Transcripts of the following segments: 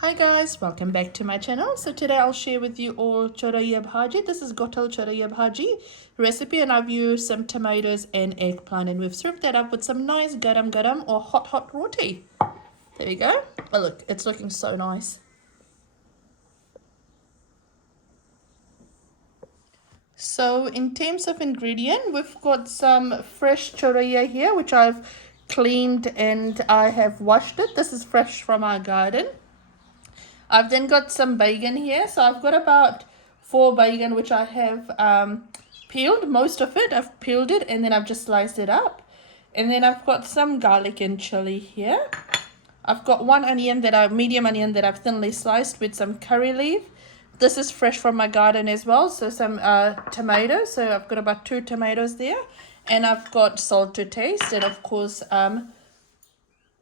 Hi guys, welcome back to my channel. So today I'll share with you all Choraiya Bhaji. This is Gotal Choraiya Bhaji recipe, and I've used some tomatoes and eggplant, and we've served that up with some nice garam garam or hot roti. There we go. Oh look, it's looking so nice. So in terms of ingredient, we've got some fresh choraiya here, which I've cleaned and I have washed it. This is fresh from our garden. I've then got some bacon here. So I've got about 4 bacon, which I have peeled. Most of it, I've peeled it and then I've just sliced it up. And then I've got some garlic and chili here. I've got one onion medium onion that I've thinly sliced with some curry leaf. This is fresh from my garden as well. So some tomatoes. So I've got about 2 tomatoes there. And I've got salt to taste, and of course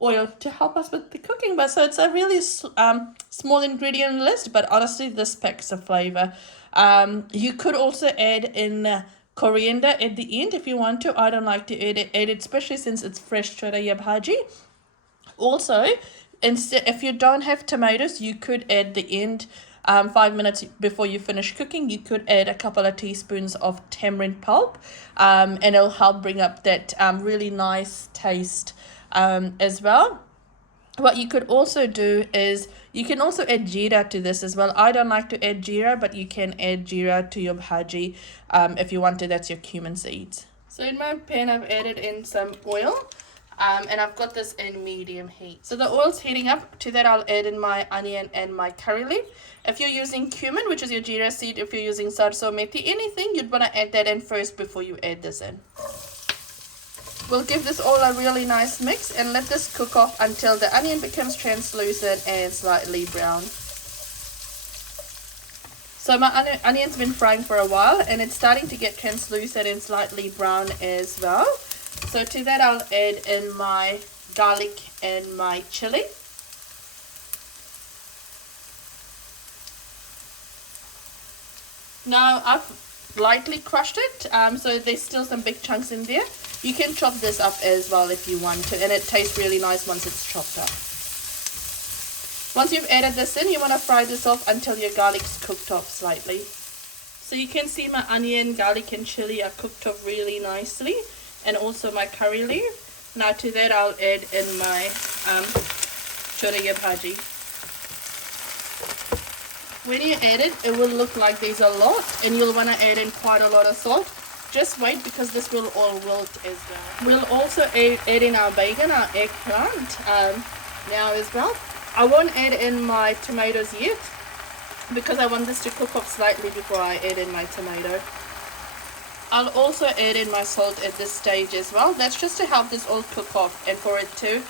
oil to help us with the cooking. But so it's a really small ingredient list, but honestly this packs a flavor. You could also add in coriander at the end if you want to. I don't like to add it especially since it's fresh Choraiya Bhaji. Also, instead, if you don't have tomatoes, you could add the end 5 minutes before you finish cooking. You could add a couple of teaspoons of tamarind pulp, and it'll help bring up that really nice taste as well. What you could also do is you can also add jeera to this as well. I don't like to add jeera, but you can add jeera to your bhaji if you want to. That's your cumin seeds. So in my pan, I've added in some oil. And I've got this in medium heat. So the oil's heating up. To that I'll add in my onion and my curry leaf. If you're using cumin, which is your jeera seed, if you're using sarso methi, anything, you'd want to add that in first before you add this in. We'll give this all a really nice mix and let this cook off until the onion becomes translucent and slightly brown. So my onion's been frying for a while and it's starting to get translucent and slightly brown as well. So to that I'll add in my garlic and my chili. Now I've lightly crushed it, so there's still some big chunks in there. You can chop this up as well if you want to, and it tastes really nice once it's chopped up. Once you've added this in, you want to fry this off until your garlic's cooked off slightly. So you can see my onion, garlic and chili are cooked off really nicely, and also my curry leaf. Now to that I'll add in my Choraiya Bhaji. When you add it, it will look like there's a lot and you'll want to add in quite a lot of salt. Just wait because this will all wilt as well. We'll also add in our bacon, our eggplant now as well. I won't add in my tomatoes yet because I want this to cook off slightly before I add in my tomato. I'll also add in my salt at this stage as well. That's just to help this all cook off and for it to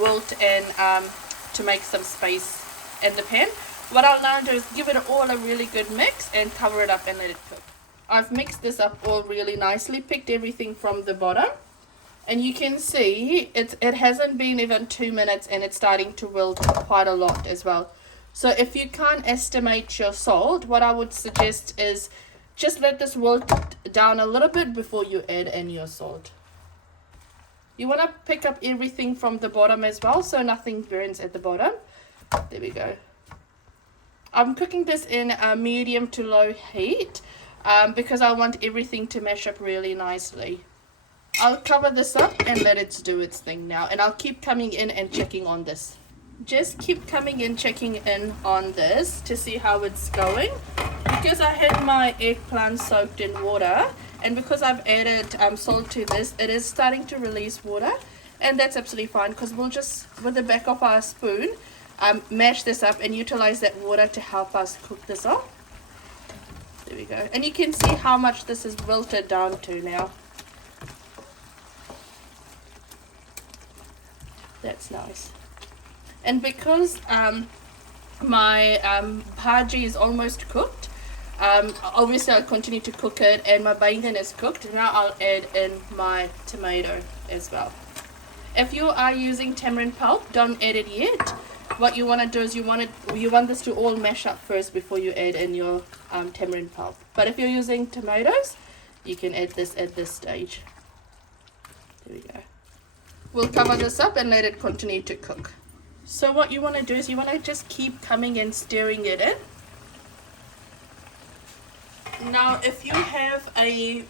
wilt and to make some space in the pan. What I'll now do is give it all a really good mix and cover it up and let it cook. I've mixed this up all really nicely, picked everything from the bottom, and you can see it hasn't been even 2 minutes and it's starting to wilt quite a lot as well. So if you can't estimate your salt, what I would suggest is just let this wilt down a little bit before you add in your salt. You want to pick up everything from the bottom as well so nothing burns at the bottom. There we go. I'm cooking this in a medium to low heat because I want everything to mash up really nicely. I'll cover this up and let it do its thing now, and I'll keep coming in and checking on this. Just keep coming in, checking in on this to see how it's going. Because I had my eggplant soaked in water, and because I've added salt to this, it is starting to release water, and that's absolutely fine because we'll just, with the back of our spoon, mash this up and utilize that water to help us cook this off. There we go. And you can see how much this is wilted down to now. That's nice. And because my bhaji is almost cooked, obviously I'll continue to cook it, and my bacon is cooked. Now I'll add in my tomato as well. If you are using tamarind pulp, don't add it yet. What you want to do is you want this to all mash up first before you add in your tamarind pulp. But if you're using tomatoes, you can add this at this stage. There we go. We'll cover this up and let it continue to cook. So what you want to do is you want to just keep coming and stirring it in. Now if you have a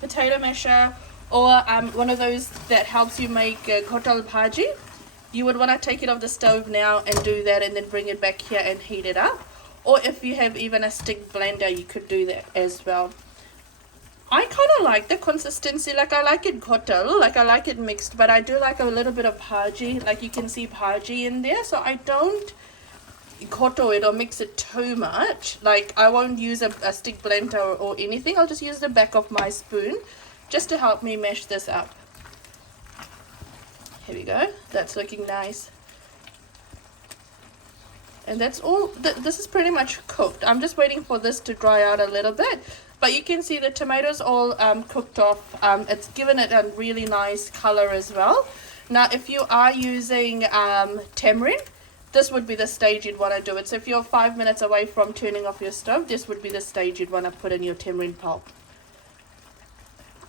potato masher or one of those that helps you make kotal bhaji, you would want to take it off the stove now and do that, and then bring it back here and heat it up. Or if you have even a stick blender, you could do that as well. I kind of like the consistency, like I like it kotal, like I like it mixed, but I do like a little bit of bhaji, like you can see bhaji in there, so I don't koto it or mix it too much. Like I won't use a stick blender or anything, I'll just use the back of my spoon just to help me mash this up. Here we go, that's looking nice. And that's all, this is pretty much cooked. I'm just waiting for this to dry out a little bit. But you can see the tomatoes all cooked off. It's given it a really nice color as well. Now if you are using tamarind, this would be the stage you'd want to do it. So if you're 5 minutes away from turning off your stove, this would be the stage you'd want to put in your tamarind pulp.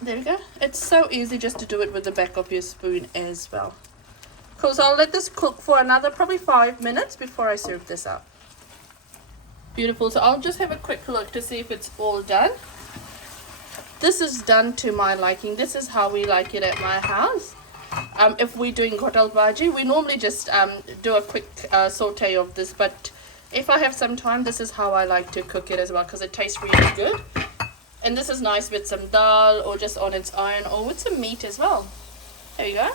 There we go. It's so easy just to do it with the back of your spoon as well. Cool, so I'll let this cook for another probably 5 minutes before I serve this up. Beautiful, so I'll just have a quick look to see if it's all done. This is done to my liking. This is how we like it at my house. If we're doing kotal bhaji, we normally just do a quick saute of this, but if I have some time, this is how I like to cook it as well, because it tastes really good. And this is nice with some dal or just on its own or with some meat as well. There you go.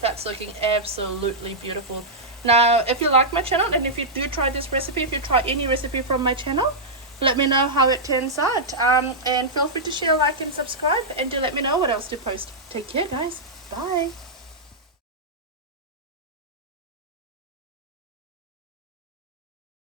That's looking absolutely beautiful. Now if you like my channel, and if you do try this recipe, if you try any recipe from my channel, let me know how it turns out, and feel free to share, like and subscribe, and do let me know what else to post. Take care guys, bye.